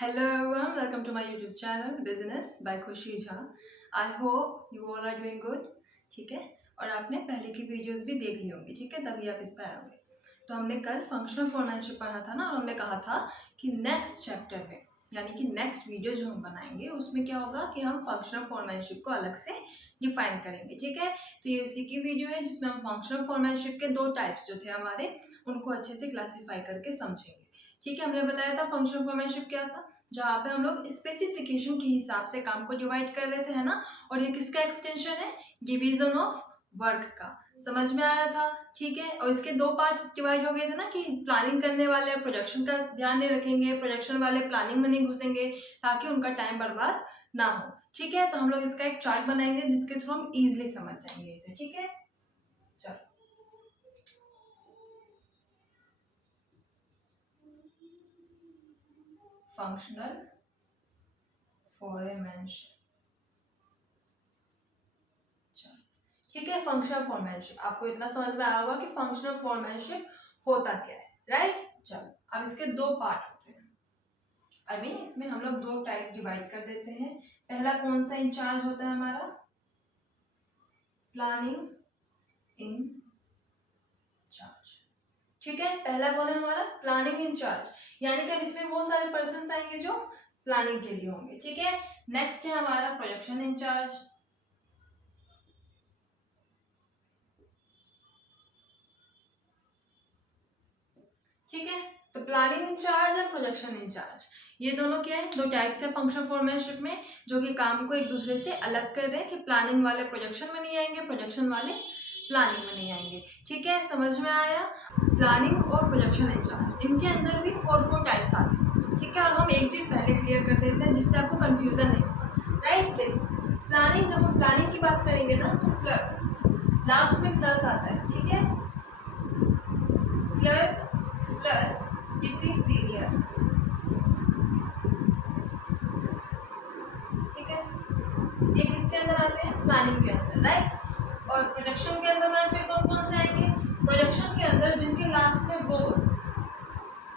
Hello everyone, welcome to my YouTube channel Business by Khushi Jha. I hope you all are doing good. ठीक है, और आपने पहले की वीडियोस भी देख ली होंगी, ठीक है, तभी आप इस पर आए होंगे। तो हमने कल फंक्शनल फॉर्मेटशिप पढ़ा था ना, और हमने कहा था कि नेक्स्ट चैप्टर में यानी कि नेक्स्ट वीडियो जो हम बनाएंगे उसमें क्या होगा कि हम फंक्शनल फॉर्मेटशिप को अलग से डिफाइन करेंगे। ठीक है, तो ये उसी की वीडियो है जिसमें हम फंक्शनल फॉर्मेटशिप के दो टाइप्स जो थे हमारे उनको अच्छे से क्लासीफाई करके समझेंगे। ठीक है, हमने बताया था फंक्शनल फॉर्मेटशिप क्या था, जहाँ पे हम लोग स्पेसिफिकेशन के हिसाब से काम को डिवाइड कर रहे थे, है ना। और ये किसका एक्सटेंशन है? डिवीजन ऑफ वर्क का। समझ में आया था? ठीक है, और इसके दो पार्ट्स डिवाइड हो गए थे ना कि प्लानिंग करने वाले प्रोजेक्शन का ध्यान नहीं रखेंगे, प्रोजेक्शन वाले प्लानिंग में नहीं घुसेंगे ताकि उनका टाइम बर्बाद ना हो। ठीक है, तो हम लोग इसका एक चार्ट बनाएंगे जिसके थ्रू हम इजिली समझ जाएंगे इसे। ठीक है, चलो फंक्शनल फॉर्मेटशिप। ठीक है, फंक्शनल फॉर्मेटशिप आपको इतना समझ में आया होगा कि फंक्शनल फॉर्मेटशिप होता क्या है, राइट। चलो, अब इसके दो पार्ट होते हैं। इसमें हम लोग दो टाइप डिवाइड कर देते हैं। पहला कौन सा इंचार्ज होता है हमारा? Planning incharge. ठीक है, पहला कौन है हमारा? प्लानिंग इंचार्ज, यानी कि अब इसमें वो सारे पर्सन आएंगे जो प्लानिंग के लिए होंगे। ठीक है, नेक्स्ट है हमारा प्रोजेक्शन इंचार्ज। ठीक है, तो प्लानिंग इंचार्ज और प्रोजेक्शन इंचार्ज ये दोनों क्या है? दो टाइप्स है फंक्शनल फॉर्मेटशिप में जो कि काम को एक दूसरे से अलग कर दें कि प्लानिंग वाले प्रोजेक्शन में नहीं आएंगे, प्रोजेक्शन वाले प्लानिंग में नहीं आएंगे। ठीक है, समझ में आया? प्लानिंग और प्रोजेक्शन इंचार्ज इनके अंदर भी फोर टाइप्स आते हैं। ठीक है, और हम एक चीज़ पहले क्लियर कर देते हैं जिससे आपको कन्फ्यूजन नहीं होगा, राइट। प्लानिंग, जब हम प्लानिंग की बात करेंगे ना तो क्लर्क, लास्ट में क्लर्क आता है। ठीक है, क्लर्क प्लस डिसिप्लिनियर। ठीक है, ये किसके अंदर आते हैं? प्लानिंग के अंदर, राइट। और प्रोजेक्शन के अंदर मैम फिर कौन कौन से आएंगे? प्रोजेक्शन के अंदर जिनके लास्ट में बॉस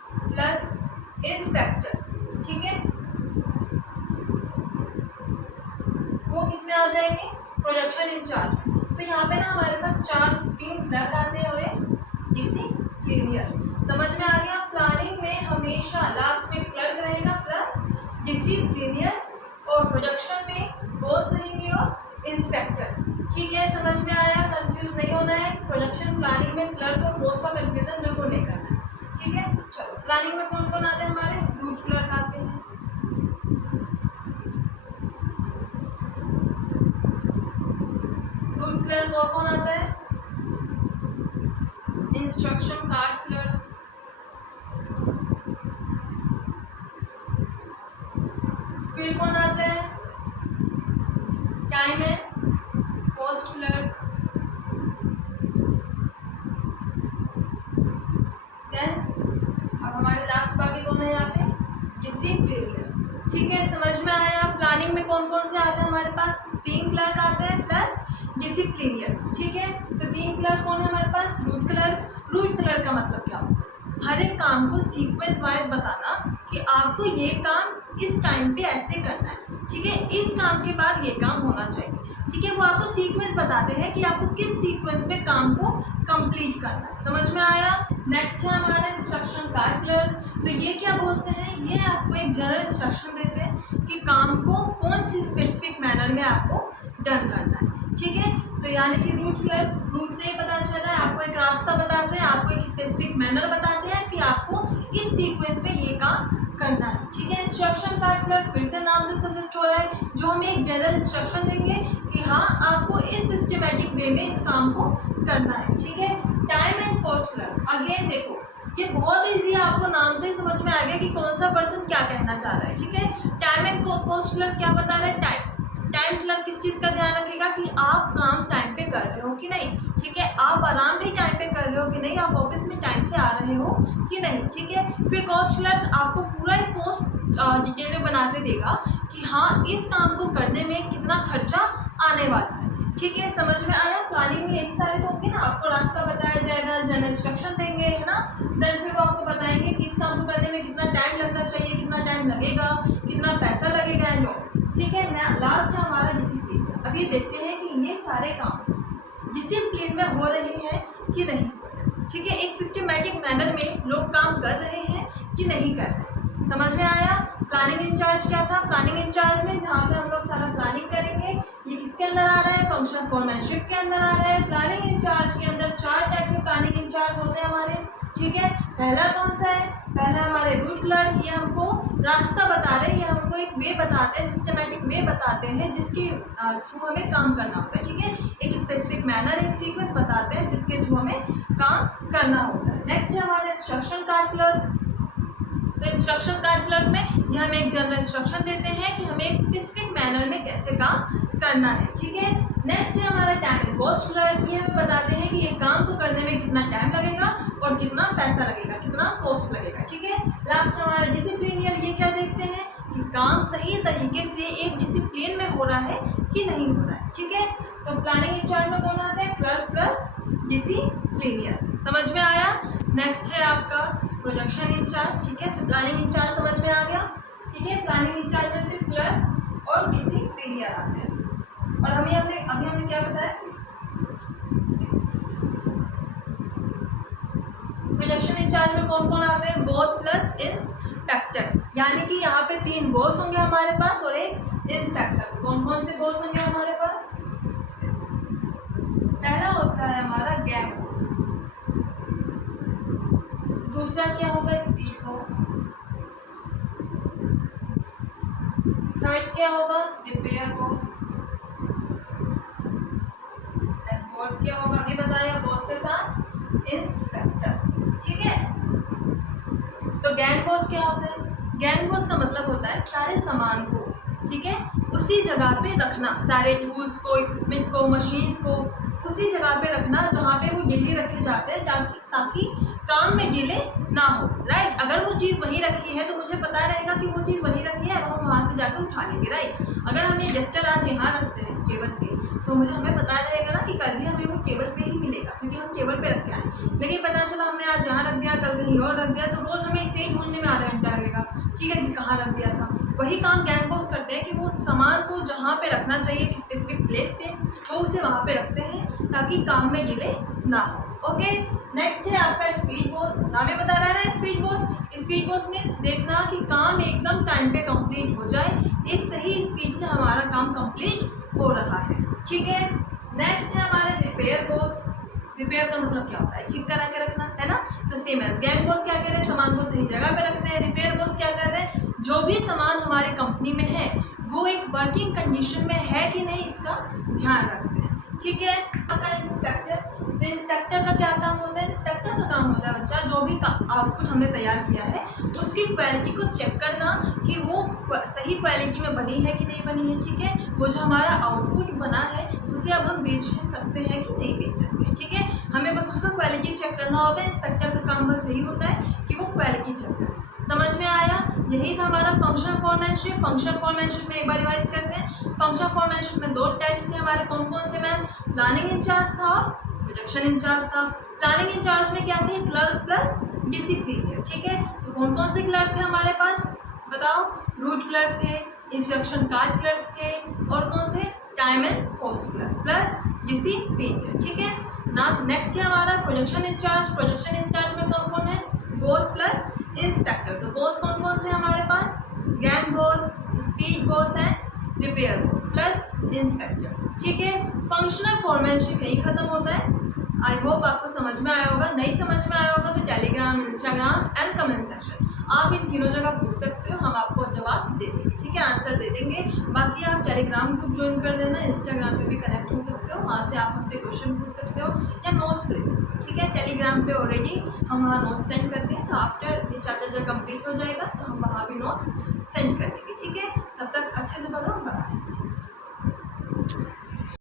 प्लस इंस्पेक्टर। ठीक है, वो किसमें आ जाएंगे? Projection incharge. तो यहाँ पे ना हमारे पास तीन क्लर्क आते हैं और एक डिसिप्लिनियर। समझ में आ गया? प्लानिंग में हमेशा लास्ट में क्लर्क रहेगा प्लस डिसिप्लिनियर, और प्रोडक्शन में बॉस रहेंगे और इंस्पेक्टर्स। ठीक है, समझ में आया? कंफ्यूज नहीं होना है। प्रोडक्शन प्लानिंग में क्लर्क और बॉस का कंफ्यूजन बिल्कुल नहीं करना है। ठीक है, चलो प्लानिंग में कौन कौन आते हैं हमारे? रूट क्लर्क आते हैं। रूट क्लर्क और कौन आता है? Instruction card clerk. फिर कौन आता है? Time and cost clerk. Then अब हमारे लास्ट बाकी कौन है यहाँ पे? डिसिप्लिनियर। ठीक है, समझ में आया? प्लानिंग में कौन कौन से आते हैं हमारे पास? तीन क्लर्क आते हैं प्लस डिसिप्लिनियर। ठीक है, तो तीन क्लर्क कौन है हमारे पास? Route clerk. रूट क्लर्क का मतलब क्या होता है? हर एक काम को सीक्वेंस वाइज बताना कि आपको ये काम इस टाइम पे ऐसे करना है। ठीक है, इस काम के बाद ये काम होना चाहिए। ठीक है, वो आपको सीक्वेंस बताते हैं कि आपको किस सीक्वेंस में काम को कंप्लीट करना है। समझ में आया? नेक्स्ट है हमारा इंस्ट्रक्शन कार्ड क्लर्क। तो ये क्या बोलते हैं? ये आपको एक जनरल इंस्ट्रक्शन देते हैं कि काम को कौन सी स्पेसिफिक मैनर में आपको डन करना है। ठीक है, तो यानी कि रूट क्लर्क, रूट से ही पता चल रहा है, आपको एक रास्ता बताते हैं, आपको एक स्पेसिफिक मैनर बताते हैं कि आपको इस सीक्वेंस में ये काम करना है। ठीक है, इंस्ट्रक्शन कार्ड क्लर्क फिर से नाम से सजेस्ट हो रहा है जो हमें एक जनरल इंस्ट्रक्शन देंगे कि हाँ आपको इस सिस्टमेटिक वे में इस काम को करना है। ठीक है, time and cost clerk, again देखो ये बहुत ईजी है, आपको नाम से ही समझ में आ गया कि कौन सा पर्सन क्या कहना चाह रहा है। ठीक है, टाइम एंड कॉस्ट क्लर्क क्या बता रहा है? टाइम क्लर्क किस चीज़ का ध्यान रखेगा कि आप काम टाइम पे कर रहे हो कि नहीं। ठीक है, आप आराम भी टाइम पे कर रहे हो कि नहीं, आप ऑफिस में टाइम से आ रहे हो कि नहीं। ठीक है, फिर कॉस्ट क्लर्क आपको पूरा एक कॉस्ट डिटेल में बना के देगा कि हाँ इस काम को करने में कितना खर्चा आने वाला है। ठीक है, समझ में आया। प्लानिंग में यही सारे तो होंगे ना, आपको रास्ता बताया जाएगा, जनरल इंस्ट्रक्शन देंगे, है ना। देन फिर वो आपको बताएंगे कि इस काम को करने में कितना टाइम लगना चाहिए, कितना टाइम लगेगा, कितना पैसा लगेगा एंड ऑल। ठीक है, लास्ट है हमारा डिसिप्लिन। अब ये देखते हैं कि ये सारे काम डिसिप्लिन में हो रहे हैं कि नहीं हो रहे। ठीक है, एक सिस्टमेटिक मैनर में लोग काम कर रहे हैं कि नहीं कर रहे। समझ में आया। प्लानिंग इंचार्ज क्या था? प्लानिंग इंचार्ज में जहाँ पे हम लोग सारा प्लानिंग करेंगे, ये किसके अंदर आ रहा है? फंक्शनल फोरमैनशिप के अंदर आ रहा है। प्लानिंग इंचार्ज के अंदर 4 टाइप के प्लानिंग इंचार्ज होते हैं हमारे। ठीक है, पहला कौन सा है? पहला हमारे रूट क्लर्क। ये हमको रास्ता बता रहे हैं, ये हमको एक वे बताते हैं, सिस्टमेटिक वे बताते हैं जिसके थ्रू हमें काम करना होता है। ठीक है, एक स्पेसिफिक मैनर, एक सीक्वेंस बताते हैं जिसके थ्रू हमें काम करना होता है। नेक्स्ट है हमारे इंस्ट्रक्शन कार्ड क्लर्क। तो इंस्ट्रक्शन कार्ड क्लर्क में ये हमें एक जनरल इंस्ट्रक्शन देते हैं कि हमें एक स्पेसिफिक मैनर में कैसे काम करना है। ठीक है, नेक्स्ट है हमारा टाइम एंड कॉस्ट क्लर्क। ये हमें बताते हैं कि ये काम को करने में कितना टाइम लगेगा और कितना पैसा लगेगा, कितना कॉस्ट लगेगा। ठीक है, लास्ट हमारा डिसिप्लिनियर। ये क्या देखते हैं कि काम सही तरीके से एक डिसिप्लिन में हो रहा है कि नहीं हो रहा है। ठीक है, तो प्लानिंग इंचार्ज में कौन आता है? Clerk plus disciplinarian. समझ में आया। नेक्स्ट है आपका प्रोडक्शन इंचार्ज। ठीक है, तो प्लानिंग इंचार्ज समझ में आ गया। ठीक है, प्लानिंग इंचार्ज में सिर्फ क्लर्क और डिसिप्लिनियर आते हैं। और अभी हमने क्या बताया? प्रोडक्शन इंचार्ज में कौन कौन आते हैं? Boss plus inspector. यानी कि यहाँ पे 3 बॉस होंगे हमारे पास और एक इंस्पेक्टर। तो कौन कौन से बॉस होंगे हमारे पास? पहला होता है हमारा गैंग बॉस, दूसरा क्या होगा? स्पीड बॉस, थर्ड क्या होगा? रिपेयर बॉस, एंड फोर्थ क्या होगा? अभी बताया, बॉस के साथ इंस्पेक्टर। ठीक है, तो गैंग बॉस क्या होता है? गैंग बॉस का मतलब होता है सारे सामान को, ठीक है, उसी जगह पे रखना, सारे टूल्स को, इक्विपमेंट्स को, मशीन्स को उसी जगह पे रखना जहाँ पे वो डिले रखे जाते हैं, ताकि काम में डिले ना हो। राइट, अगर वो चीज़ वहीं रखी है तो मुझे पता रहेगा कि वो चीज़ वहीं रखी है, हम वहाँ से जाकर उठा लेंगे। राइट, अगर हम ये डस्टर आज यहाँ रखते हैं टेबल पे, तो हमें पता रहेगा ना कि कल भी हमें वो टेबल पे ही मिलेगा, क्योंकि हम टेबल पे रख के आए। लेकिन पता चला हमने आज यहाँ रख दिया, कल कहीं और रख दिया, तो रोज़ हमें इसे ही ढूंढने में आधा घंटा लगेगा। ठीक है, कि कहाँ रख दिया था। वही काम गैंग बॉस करते हैं कि वो सामान को जहाँ पे रखना चाहिए कि स्पेसिफिक प्लेस पे, वो उसे वहाँ पे रखते हैं ताकि काम में डिले ना हो। ओके, नेक्स्ट है आपका स्पीड बॉस। नाम ही बता रहा है ना speed boss. Speed boss means देखना कि काम एकदम टाइम पे कंप्लीट हो जाए, एक सही स्पीड से हमारा काम कंप्लीट हो रहा है। ठीक है, नेक्स्ट है हमारे रिपेयर बॉस। रिपेयर का मतलब क्या होता है? ठीक करा के रखना, है ना। तो सेम एज गैंग बॉस क्या कर रहे हैं? सामान को सही जगह पे रखते हैं। रिपेयर बॉस क्या कर रहे हैं? जो भी सामान हमारे कंपनी में है वो एक वर्किंग कंडीशन में है कि नहीं, इसका ध्यान रखते हैं। ठीक है, आपका इंस्पेक्टर। तो इंस्पेक्टर का क्या काम होता है? इंस्पेक्टर का काम होता है बच्चा, जो भी आउटपुट हमने तैयार किया है उसकी क्वालिटी को चेक करना कि वो सही क्वालिटी में बनी है कि नहीं बनी है। ठीक है, वो जो हमारा आउटपुट बना है उसे अब हम बेच सकते हैं कि नहीं बेच सकते हैं। ठीक है, हमें बस उसका क्वालिटी चेक करना होता है। इंस्पेक्टर का काम बस यही होता है कि वो क्वालिटी चेक करे। समझ में आया। यही था हमारा फंक्शनल फोरमैनशिप। फंक्शनल फोरमैनशिप में एक बार रिवाइज करते हैं। फंक्शनल फोरमैनशिप में 2 टाइप्स थे हमारे, कौन कौन से मैम? प्लानिंग इंचार्ज था और प्रोडक्शन इंचार्ज था। प्लानिंग इंचार्ज में क्या थे? Clerk plus disciplinarian. ठीक है, तो कौन कौन से क्लर्क थे हमारे पास? बताओ। रूट क्लर्क थे, इंस्ट्रक्शन कार्ड क्लर्क थे, और कौन थे? Time and cost clerk plus disciplinarian. ठीक है ना। नेक्स्ट है हमारा प्रोडक्शन इंचार्ज। प्रोडक्शन इंचार्ज में कौन कौन है? Boss plus inspector. तो बॉस कौन कौन से हमारे पास? गैंग बॉस, स्पीड बॉस है, रिपेयर बॉस प्लस इंस्पेक्टर। ठीक है, फंक्शनल फोरमैनशिप यही खत्म होता है। आई होप आपको समझ में आया होगा। नहीं समझ में आया होगा तो Telegram, Instagram and comment section, आप इन तीनों जगह पूछ सकते हो, हम आपको जवाब दे देंगे। ठीक है, आंसर दे देंगे। बाकी आप टेलीग्राम ग्रुप ज्वाइन कर देना, इंस्टाग्राम पे भी कनेक्ट हो सकते हो, वहाँ से आप हमसे क्वेश्चन पूछ सकते हो या नोट्स ले सकते हो। ठीक है, टेलीग्राम पे ऑलरेडी हम वहाँ नोट्स सेंड करते हैं, तो आफ्टर ये चैप्टर जब कंप्लीट हो जाएगा तो हम वहाँ भी नोट्स सेंड कर देंगे। ठीक है, तब तक अच्छे से पढ़ो, बाय।